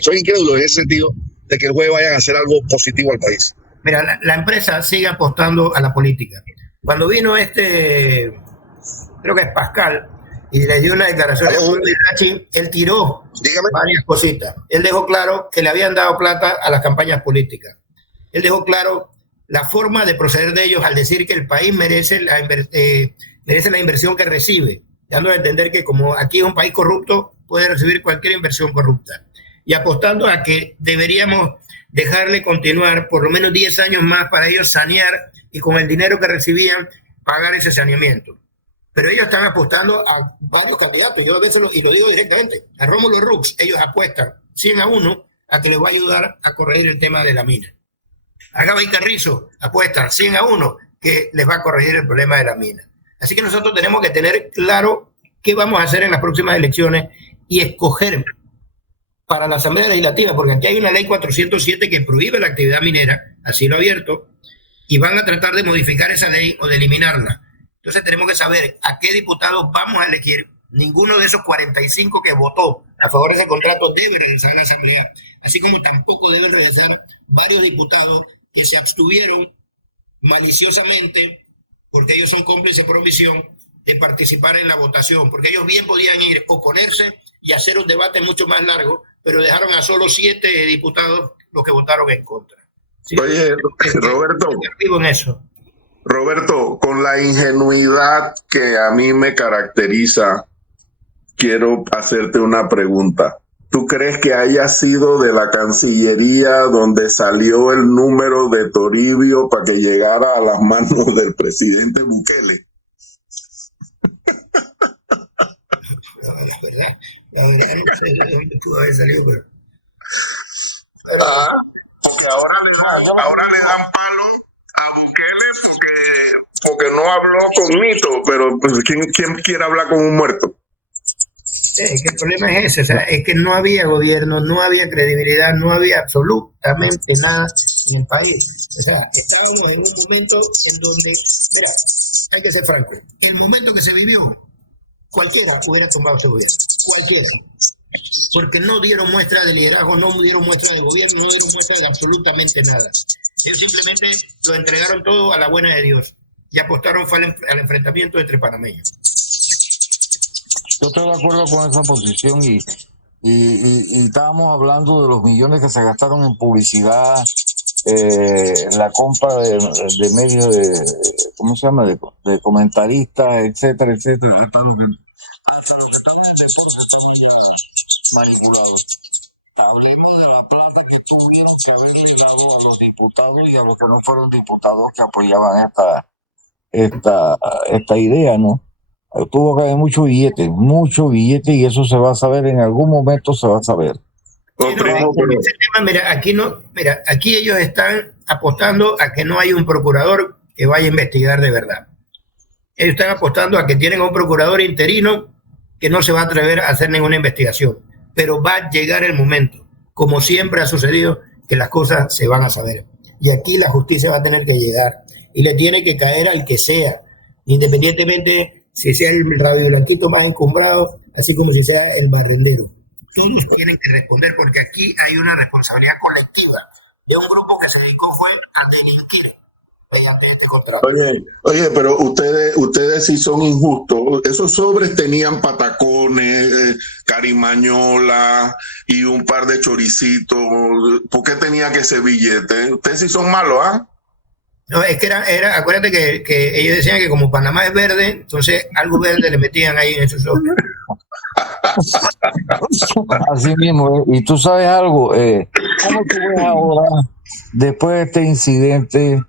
soy incrédulo en ese sentido, de que el jueves vayan a hacer algo positivo al país. Mira, la empresa sigue apostando a la política. Cuando vino creo que es Pascal, y le dio una declaración a Irachi, él tiró varias cositas. Él dejó claro que le habían dado plata a las campañas políticas. Él dejó claro la forma de proceder de ellos al decir que el país merece la inversión que recibe, dando a entender que como aquí es un país corrupto, puede recibir cualquier inversión corrupta. Y apostando a que deberíamos dejarle continuar por lo menos 10 años más para ellos sanear y con el dinero que recibían pagar ese saneamiento. Pero ellos están apostando a varios candidatos. Yo a veces lo digo directamente, a Rómulo Rux, ellos apuestan 100-1 a que les va a ayudar a corregir el tema de la mina. A Gabay Carrizo apuestan 100-1 que les va a corregir el problema de la mina. Así que nosotros tenemos que tener claro qué vamos a hacer en las próximas elecciones y escoger para la Asamblea Legislativa, porque aquí hay una ley 407 que prohíbe la actividad minera a cielo abierto, y van a tratar de modificar esa ley o de eliminarla. Entonces tenemos que saber a qué diputados vamos a elegir. Ninguno de esos 45 que votó a favor de ese contrato debe regresar a la Asamblea. así como tampoco deben regresar varios diputados que se abstuvieron maliciosamente, porque ellos son cómplices por omisión, de participar en la votación, porque ellos bien podían ir, oponerse y hacer un debate mucho más largo, pero dejaron a solo 7 diputados los que votaron en contra. ¿Sí? Oye, Roberto, Vivo en eso. Roberto, con la ingenuidad que a mí me caracteriza, quiero hacerte una pregunta. ¿Tú crees que haya sido de la Cancillería donde salió el número de Toribio para que llegara a las manos del presidente Bukele? La verdad, no sé de dónde pudo haber salido, pero Porque ahora le dan palo a Bukele porque no habló con Nito, pero pues, ¿quién quiere hablar con un muerto? es que el problema es ese, o sea, es que no había gobierno, no había credibilidad, no había absolutamente nada en el país. O sea, estábamos en un momento en donde, mira, hay que ser franco, el momento que se vivió, cualquiera hubiera tomado ese gobierno, cualquiera. Porque no dieron muestra de liderazgo, no dieron muestra de gobierno, no dieron muestra de absolutamente nada. Ellos simplemente lo entregaron todo a la buena de Dios y apostaron al enfrentamiento entre panameños. Yo estoy de acuerdo con esa posición y estábamos hablando de los millones que se gastaron en publicidad, la compra de medios de, ¿cómo se llama? De comentaristas, etcétera, etcétera. Manipulador. Hablemos de la plata que tuvieron que haberle dado a los diputados y a los que no fueron diputados que apoyaban esta idea, ¿no? Tuvo que haber mucho billete, y eso se va a saber, en algún momento se va a saber. Ese tema, aquí ellos están apostando a que no hay un procurador que vaya a investigar de verdad. Ellos están apostando a que tienen un procurador interino que no se va a atrever a hacer ninguna investigación, pero va a llegar el momento, como siempre ha sucedido, que las cosas se van a saber. Y aquí la justicia va a tener que llegar y le tiene que caer al que sea, independientemente si sea el radio blanquito más encumbrado, así como si sea el barrendero. Todos tienen que responder porque aquí hay una responsabilidad colectiva de un grupo que se dedicó fue a delinquir mediante este contrato. Oye, pero ustedes sí son injustos. Esos sobres tenían patacones, carimañola y un par de choricitos. ¿Por qué tenía que ser billete? Ustedes sí son malos, ¿ah? No, es que era acuérdate que ellos decían que como Panamá es verde, entonces algo verde le metían ahí en esos sobres. Así mismo, y tú sabes algo, ¿cómo tú ves ahora, después de este incidente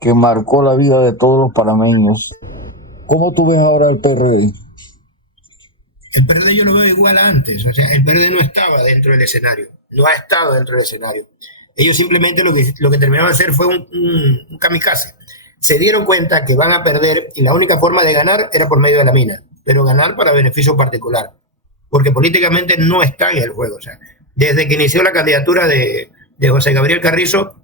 que marcó la vida de todos los panameños, cómo tú ves ahora el PRD? El PRD yo lo veo igual a antes, o sea, el PRD no estaba dentro del escenario, no ha estado dentro del escenario. Ellos simplemente lo que terminaron de hacer fue un kamikaze. Se dieron cuenta que van a perder y la única forma de ganar era por medio de la mina, pero ganar para beneficio particular, porque políticamente no está en el juego. O sea, desde que inició la candidatura de José Gabriel Carrizo,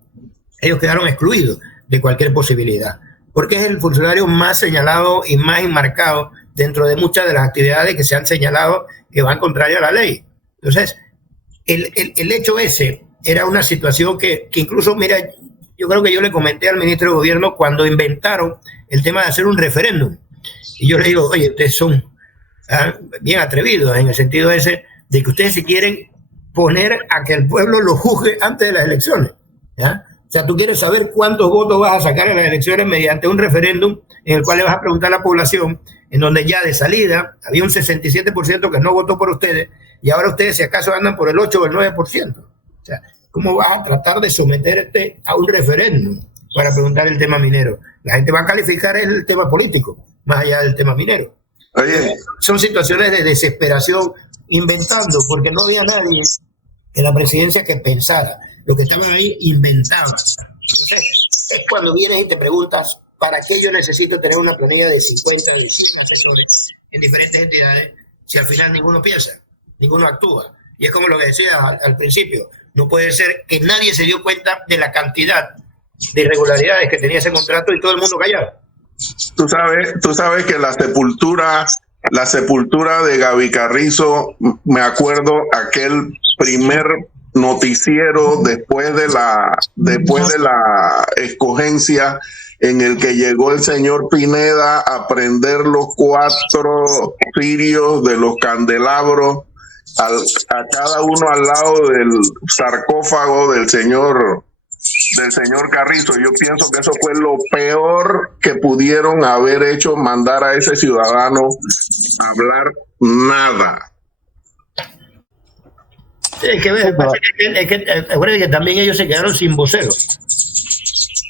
ellos quedaron excluidos de cualquier posibilidad, porque es el funcionario más señalado y más enmarcado dentro de muchas de las actividades que se han señalado que van contrarias a la ley. Entonces, el hecho ese era una situación que incluso, mira, yo creo que yo le comenté al ministro de Gobierno cuando inventaron el tema de hacer un referéndum. Y yo le digo, oye, ustedes son bien atrevidos en el sentido ese de que ustedes se quieren poner a que el pueblo lo juzgue antes de las elecciones. ¿Ya? O sea, tú quieres saber cuántos votos vas a sacar en las elecciones mediante un referéndum en el cual le vas a preguntar a la población, en donde ya de salida había un 67% que no votó por ustedes y ahora ustedes si acaso andan por el 8 o el 9%. O sea, ¿cómo vas a tratar de someterte a un referéndum para preguntar el tema minero? La gente va a calificar el tema político, más allá del tema minero. Oye, son situaciones de desesperación inventando, porque no había nadie en la presidencia que pensara. Lo que estaban ahí inventaba. Entonces, es cuando vienes y te preguntas, ¿para qué yo necesito tener una planilla de 50, de 100 asesores en diferentes entidades si al final ninguno piensa, ninguno actúa? Y es como lo que decía al principio. No puede ser que nadie se dio cuenta de la cantidad de irregularidades que tenía ese contrato y todo el mundo callado. Tú sabes que la sepultura de Gaby Carrizo, me acuerdo aquel primer noticiero después de la escogencia en el que llegó el señor Pineda a prender los 4 cirios de los candelabros a cada uno al lado del sarcófago del señor Carrizo. Yo pienso que eso fue lo peor que pudieron haber hecho, mandar a ese ciudadano a hablar nada. Es que, acuérdense que también ellos se quedaron sin voceros.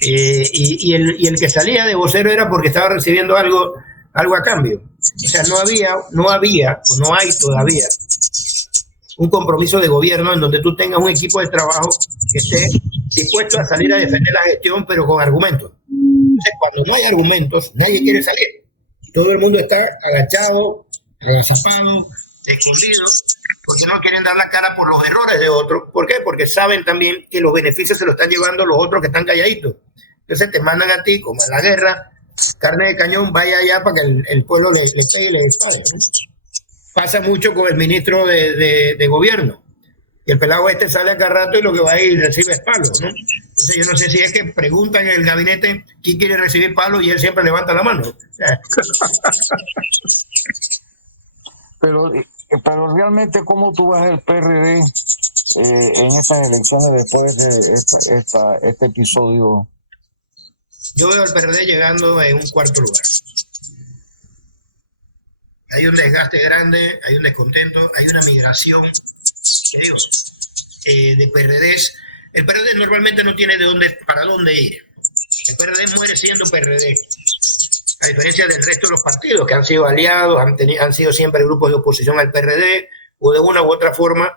Y el que salía de vocero era porque estaba recibiendo algo a cambio. O sea, no había, o no hay todavía, un compromiso de gobierno en donde tú tengas un equipo de trabajo que esté dispuesto a salir a defender la gestión, pero con argumentos. Entonces, cuando no hay argumentos, nadie quiere salir. Todo el mundo está agachado, agazapado, escondido, porque no quieren dar la cara por los errores de otros. ¿Por qué? Porque saben también que los beneficios se los están llevando los otros que están calladitos. Entonces te mandan a ti, como en la guerra, carne de cañón, vaya allá para que el pueblo le pegue y le dispare, ¿no? Pasa mucho con el ministro de gobierno. Y el pelado sale a cada rato y lo que va a ir recibe es palo, ¿no? Entonces yo no sé si es que preguntan en el gabinete quién quiere recibir palo y él siempre levanta la mano. Pero realmente, ¿cómo tú vas el PRD en estas elecciones después de este episodio? Yo veo al PRD llegando en un cuarto lugar. Hay un desgaste grande, hay un descontento, hay una migración, creo, de PRDs. El PRD normalmente no tiene para dónde ir. El PRD muere siendo PRD. A diferencia del resto de los partidos que han sido aliados, han sido siempre grupos de oposición al PRD, o de una u otra forma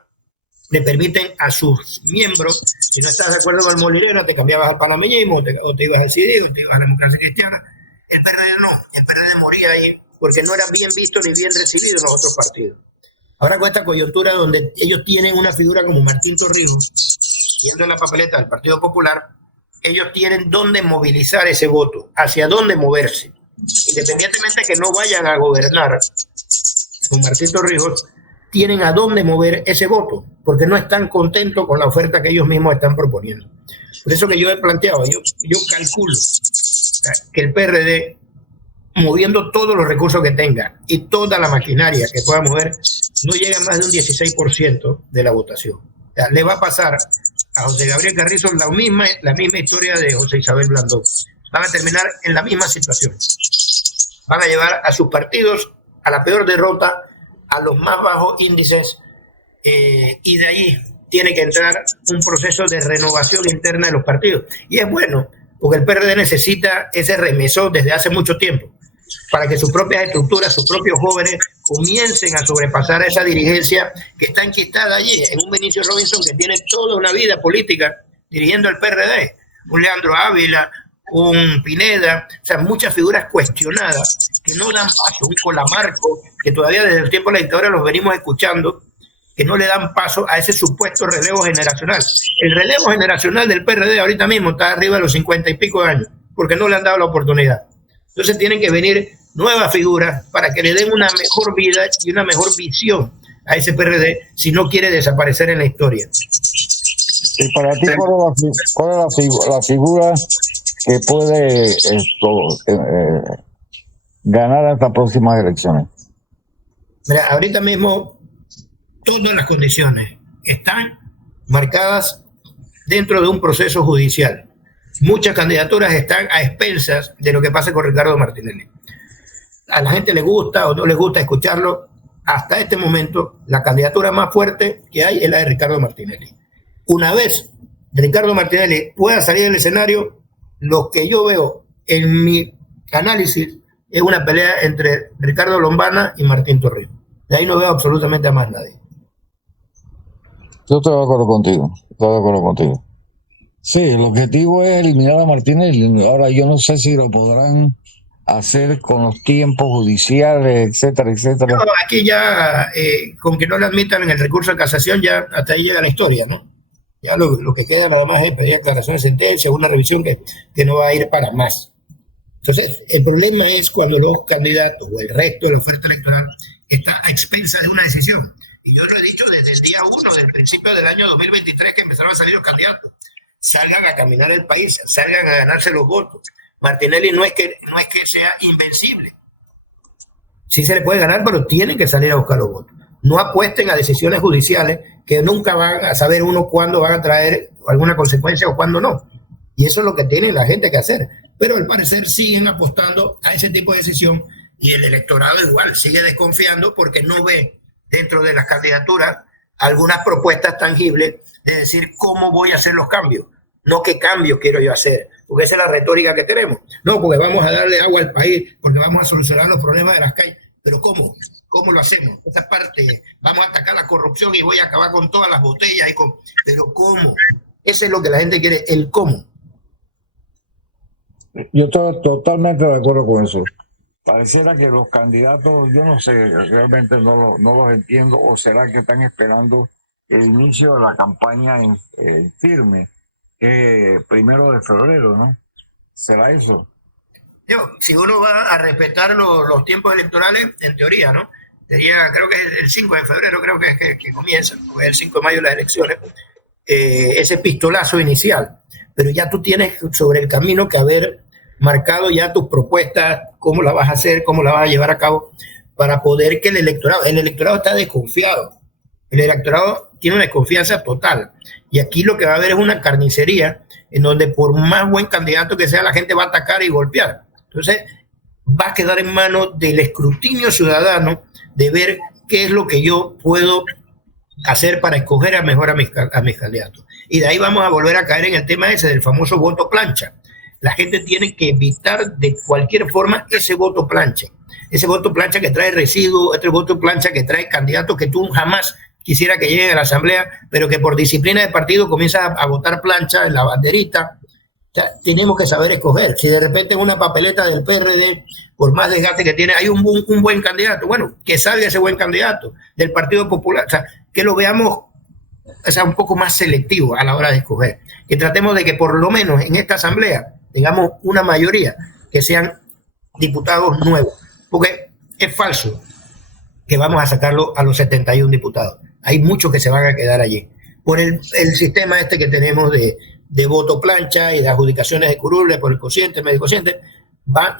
le permiten a sus miembros, si no estás de acuerdo con el molinero, te cambiabas al panameñismo, o te ibas al CID, o te ibas a la democracia cristiana. El PRD no, el PRD moría ahí porque no era bien visto ni bien recibido en los otros partidos. Ahora con esta coyuntura donde ellos tienen una figura como Martín Torrijos, yendo en la papeleta del Partido Popular, ellos tienen dónde movilizar ese voto, hacia dónde moverse. Independientemente de que no vayan a gobernar con Martín Torrijos, tienen a dónde mover ese voto, porque no están contentos con la oferta que ellos mismos están proponiendo. Por eso que yo he planteado, yo calculo que el PRD, moviendo todos los recursos que tenga y toda la maquinaria que pueda mover, no llega a más de un 16% de la votación. O sea, le va a pasar a José Gabriel Carrizo la misma historia de José Isabel Blandón. Van a terminar en la misma situación. Van a llevar a sus partidos a la peor derrota, a los más bajos índices, y de ahí tiene que entrar un proceso de renovación interna de los partidos. Y es bueno, porque el PRD necesita ese remesón desde hace mucho tiempo, para que sus propias estructuras, sus propios jóvenes comiencen a sobrepasar a esa dirigencia que está enquistada allí, en un Benicio Robinson que tiene toda una vida política dirigiendo el PRD, un Leandro Ávila, un Pineda, o sea, muchas figuras cuestionadas que no dan paso, un Colamarco, que todavía desde el tiempo de la dictadura los venimos escuchando, que no le dan paso a ese supuesto relevo generacional. El relevo generacional del PRD ahorita mismo está arriba de los 50 y pico de años, porque no le han dado la oportunidad. Entonces tienen que venir nuevas figuras para que le den una mejor vida y una mejor visión a ese PRD si no quiere desaparecer en la historia. Y para ti, ¿cuál es la figura que puede ganar estas próximas elecciones? Mira, ahorita mismo todas las condiciones están marcadas dentro de un proceso judicial. Muchas candidaturas están a expensas de lo que pase con Ricardo Martinelli. A la gente le gusta o no le gusta escucharlo. Hasta este momento, la candidatura más fuerte que hay es la de Ricardo Martinelli. Una vez Ricardo Martinelli pueda salir del escenario, lo que yo veo en mi análisis es una pelea entre Ricardo Lombana y Martín Torrijos. De ahí no veo absolutamente a más nadie. Yo estoy de acuerdo contigo. Sí, el objetivo es eliminar a Martinelli. Ahora, yo no sé si lo podrán hacer con los tiempos judiciales, etcétera. No, aquí ya, con que no le admitan en el recurso de casación, ya hasta ahí llega la historia, ¿no? Ya lo que queda nada más es pedir aclaración de sentencia, una revisión que no va a ir para más. Entonces, el problema es cuando los candidatos o el resto de la oferta electoral está a expensas de una decisión. Y yo lo he dicho desde el día 1, del principio del año 2023, que empezaron a salir los candidatos. Salgan a caminar el país, salgan a ganarse los votos. Martinelli no es que sea invencible. Sí se le puede ganar, pero tienen que salir a buscar los votos. No apuesten a decisiones judiciales que nunca van a saber uno cuándo van a traer alguna consecuencia o cuándo no. Y eso es lo que tiene la gente que hacer. Pero al parecer siguen apostando a ese tipo de decisión y el electorado igual sigue desconfiando porque no ve dentro de las candidaturas algunas propuestas tangibles de decir cómo voy a hacer los cambios. No qué cambios quiero yo hacer, porque esa es la retórica que tenemos. No, porque vamos a darle agua al país, porque vamos a solucionar los problemas de las calles. Pero ¿cómo? ¿Cómo lo hacemos? Esa parte, vamos a atacar la corrupción y voy a acabar con todas las botellas. Pero ¿cómo? Eso es lo que la gente quiere, el cómo. Yo estoy totalmente de acuerdo con eso. Pareciera que los candidatos, yo no sé, realmente no los entiendo, o será que están esperando el inicio de la campaña en firme, que 1 de febrero, ¿no? ¿Será eso? Si uno va a respetar los tiempos electorales, en teoría, ¿no? Creo que es el 5 de febrero, creo que comienza, porque es el 5 de mayo las elecciones, ese pistolazo inicial. Pero ya tú tienes sobre el camino que haber marcado ya tus propuestas, cómo la vas a hacer, cómo la vas a llevar a cabo, para poder que el electorado está desconfiado. El electorado tiene una desconfianza total. Y aquí lo que va a haber es una carnicería en donde por más buen candidato que sea, la gente va a atacar y golpear. Entonces, va a quedar en manos del escrutinio ciudadano de ver qué es lo que yo puedo hacer para escoger mejor a mis candidatos. Y de ahí vamos a volver a caer en el tema ese del famoso voto plancha. La gente tiene que evitar de cualquier forma ese voto plancha. Ese voto plancha que trae residuos, otro voto plancha que trae candidatos que tú jamás quisiera que lleguen a la asamblea, pero que por disciplina de partido comienzan a votar plancha en la banderita. O sea, tenemos que saber escoger. Si de repente en una papeleta del PRD, por más desgaste que tiene, hay un buen candidato, bueno, que salga ese buen candidato del Partido Popular. O sea, que lo veamos, o sea, un poco más selectivo a la hora de escoger. Que tratemos de que por lo menos en esta asamblea tengamos una mayoría que sean diputados nuevos. Porque es falso que vamos a sacarlo a los 71 diputados. Hay muchos que se van a quedar allí. Por el sistema este que tenemos de voto plancha y de adjudicaciones de curules por el cociente, medio cociente,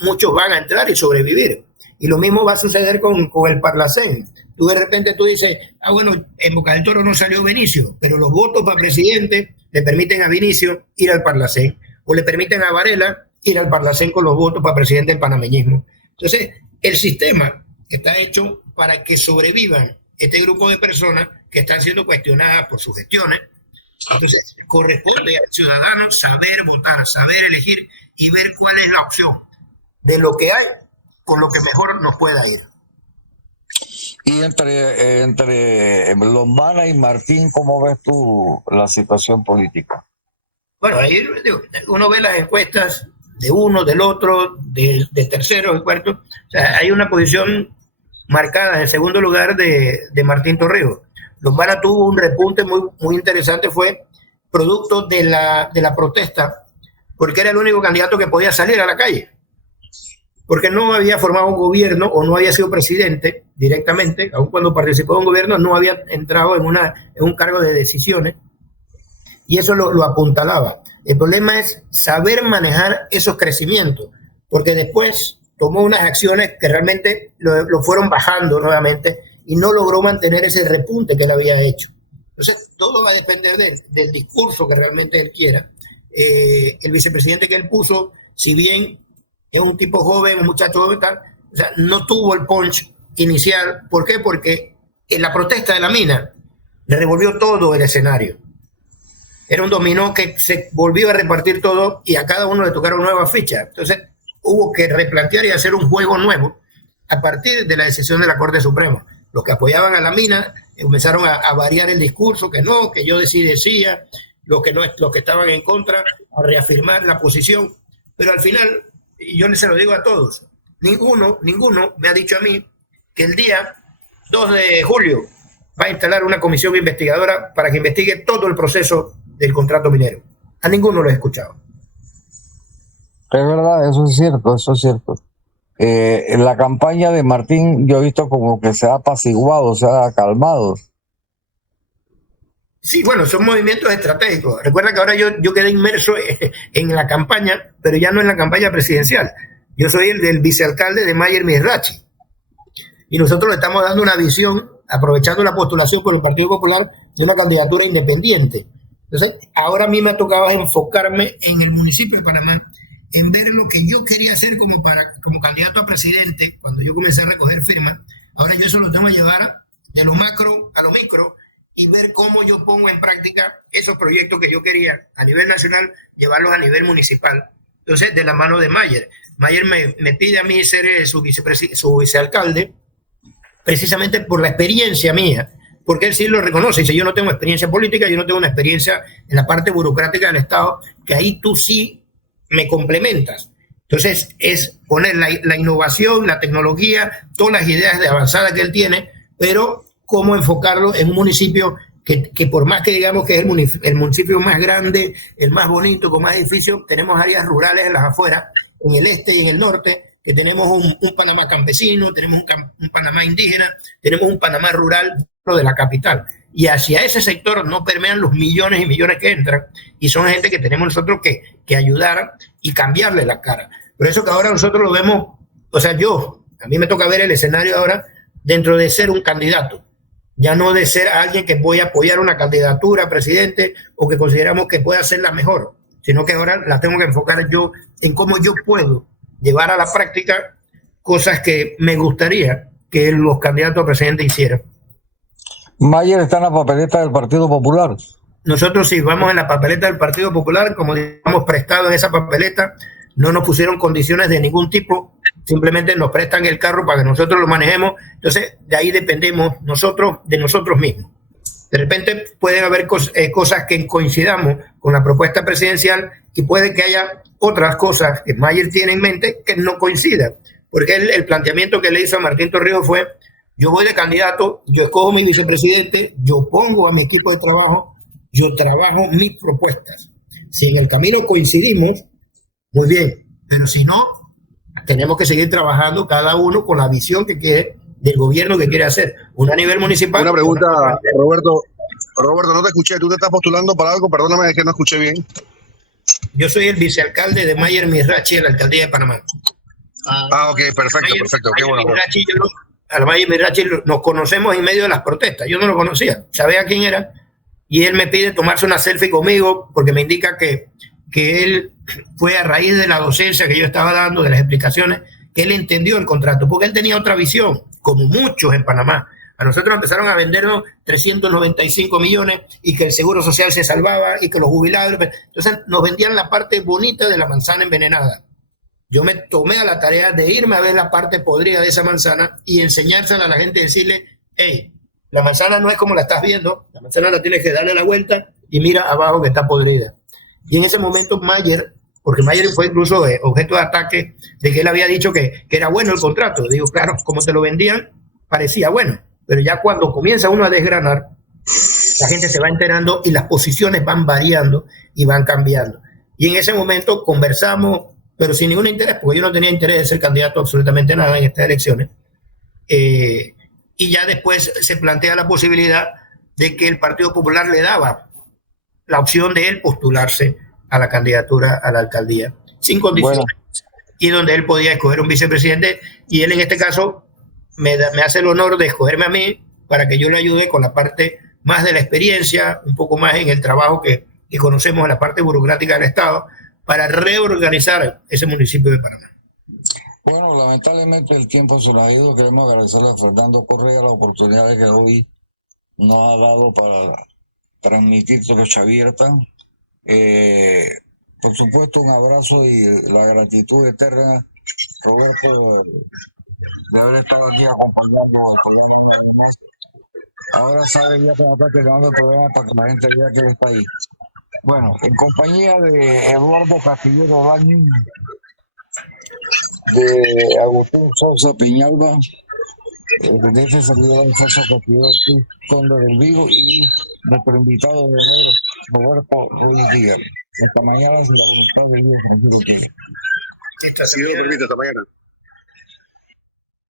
muchos van a entrar y sobrevivir. Y lo mismo va a suceder con el Parlacén. Tú de repente tú dices, bueno, en Boca del Toro no salió Vinicio, pero los votos para presidente le permiten a Vinicio ir al Parlacén, o le permiten a Varela ir al Parlacén con los votos para presidente del panameñismo. Entonces, el sistema está hecho para que sobrevivan este grupo de personas que están siendo cuestionadas por sus gestiones. Entonces, corresponde al ciudadano saber votar, saber elegir y ver cuál es la opción de lo que hay con lo que mejor nos pueda ir. Y entre Lombana y Martín, ¿cómo ves tú la situación política? Bueno, ahí uno ve las encuestas de uno, del otro, de tercero, de cuarto. O sea, hay una posición marcada en el segundo lugar de Martín Torrijos. Lombana tuvo un repunte muy interesante, fue producto de la protesta, porque era el único candidato que podía salir a la calle, porque no había formado un gobierno o no había sido presidente directamente, aun cuando participó en un gobierno no había entrado en un cargo de decisiones, y eso lo apuntalaba. El problema es saber manejar esos crecimientos, porque después tomó unas acciones que realmente lo fueron bajando nuevamente y no logró mantener ese repunte que él había hecho. Entonces, todo va a depender del discurso que realmente él quiera. El vicepresidente que él puso, si bien es un tipo joven, un muchacho joven, tal, o sea, no tuvo el punch inicial. ¿Por qué? Porque en la protesta de la mina le revolvió todo el escenario. Era un dominó que se volvió a repartir todo y a cada uno le tocaron nuevas fichas. Entonces, hubo que replantear y hacer un juego nuevo a partir de la decisión de la Corte Suprema. Los que apoyaban a la mina comenzaron a variar el discurso, que no, que yo decía, los que estaban en contra, a reafirmar la posición. Pero al final, y yo se lo digo a todos, ninguno me ha dicho a mí que el día 2 de julio va a instalar una comisión investigadora para que investigue todo el proceso del contrato minero. A ninguno lo he escuchado. Es verdad, eso es cierto, eso es cierto. En la campaña de Martín yo he visto como que se ha apaciguado, se ha calmado. Sí, bueno, son movimientos estratégicos. Recuerda que ahora yo quedé inmerso en la campaña, pero ya no en la campaña presidencial. Yo soy el del vicealcalde de Mayer Mirachi. Y nosotros le estamos dando una visión, aprovechando la postulación por el Partido Popular, de una candidatura independiente. Entonces, ahora a mí me ha tocado enfocarme en el municipio de Panamá, en ver lo que yo quería hacer como candidato a presidente, cuando yo comencé a recoger firmas. Ahora yo eso lo tengo que llevar de lo macro a lo micro y ver cómo yo pongo en práctica esos proyectos que yo quería a nivel nacional, llevarlos a nivel municipal. Entonces, de la mano de Mayer. Mayer me pide a mí ser su vicealcalde, precisamente por la experiencia mía, porque él sí lo reconoce. Dice, yo no tengo experiencia política, yo no tengo una experiencia en la parte burocrática del Estado, que ahí tú sí me complementas. Entonces, es poner la innovación, la tecnología, todas las ideas de avanzada que él tiene, pero cómo enfocarlo en un municipio que por más que digamos que es el municipio más grande, el más bonito, con más edificios, tenemos áreas rurales en las afueras, en el este y en el norte, que tenemos un Panamá campesino, tenemos un Panamá indígena, tenemos un Panamá rural de la capital. Y hacia ese sector no permean los millones y millones que entran, y son gente que tenemos nosotros que ayudar y cambiarle la cara. Por eso que ahora nosotros lo vemos, o sea, a mí me toca ver el escenario ahora dentro de ser un candidato, ya no de ser alguien que voy a apoyar una candidatura a presidente o que consideramos que pueda ser la mejor, sino que ahora la tengo que enfocar yo en cómo yo puedo llevar a la práctica cosas que me gustaría que los candidatos a presidente hicieran. Mayer está en la papeleta del Partido Popular. Nosotros sí vamos en la papeleta del Partido Popular, como hemos prestado en esa papeleta, no nos pusieron condiciones de ningún tipo, simplemente nos prestan el carro para que nosotros lo manejemos. Entonces, de ahí dependemos nosotros de nosotros mismos. De repente pueden haber cosas que coincidamos con la propuesta presidencial y puede que haya otras cosas que Mayer tiene en mente que no coincidan. Porque el planteamiento que le hizo a Martín Torrijos fue, yo voy de candidato, yo escojo mi vicepresidente, yo pongo a mi equipo de trabajo, yo trabajo mis propuestas. Si en el camino coincidimos, muy bien, pero si no, tenemos que seguir trabajando cada uno con la visión que quiere del gobierno que quiere hacer. Uno a nivel municipal. Una pregunta, Roberto. Roberto, no te escuché. ¿Tú te estás postulando para algo? Perdóname, es que no escuché bien. Yo soy el vicealcalde de Mayer Mirachi en la alcaldía de Panamá. Ok, perfecto. Qué bueno. Al Mayer Mirachi nos conocemos en medio de las protestas. Yo no lo conocía, sabía quién era. Y él me pide tomarse una selfie conmigo porque me indica que él fue a raíz de la docencia que yo estaba dando, de las explicaciones, que él entendió el contrato, porque él tenía otra visión, como muchos en Panamá. A nosotros empezaron a vendernos 395 millones y que el Seguro Social se salvaba y que los jubilados... Entonces nos vendían la parte bonita de la manzana envenenada. Yo me tomé a la tarea de irme a ver la parte podrida de esa manzana y enseñársela a la gente y decirle, hey, la manzana no es como la estás viendo, la manzana la tienes que darle la vuelta y mira abajo que está podrida. Y en ese momento Mayer, porque Mayer fue incluso objeto de ataque de que él había dicho que era bueno el contrato. Digo, claro, como te lo vendían, parecía bueno, pero ya cuando comienza uno a desgranar, la gente se va enterando y las posiciones van variando y van cambiando. Y en ese momento conversamos, pero sin ningún interés, porque yo no tenía interés de ser candidato a absolutamente nada en estas elecciones. Y ya después se plantea la posibilidad de que el Partido Popular le daba la opción de él postularse a la candidatura a la alcaldía, sin condiciones, y donde él podía escoger un vicepresidente, y él en este caso me hace el honor de escogerme a mí para que yo le ayude con la parte más de la experiencia, un poco más en el trabajo que conocemos en la parte burocrática del Estado, para reorganizar ese municipio de Panamá. Bueno, lamentablemente el tiempo se nos ha ido. Queremos agradecerle a Fernando Correa la oportunidad que hoy nos ha dado para transmitir Trocha Abierta. Por supuesto, un abrazo y la gratitud eterna, Roberto, de haber estado aquí acompañando al programa. Ahora sabe ya que no está creando el programa para que la gente vea que él está ahí. Bueno, en compañía de Eduardo Castillero Bolaño, de Agustín Sosa Peñalba, de ese servidor Sosa Castillero, Conde del Vigo, y nuestro invitado de honor, Roberto Ruiz Díaz. Hasta mañana, si la voluntad de Dios, aquí lo quiere. Si Dios lo permite, hasta mañana.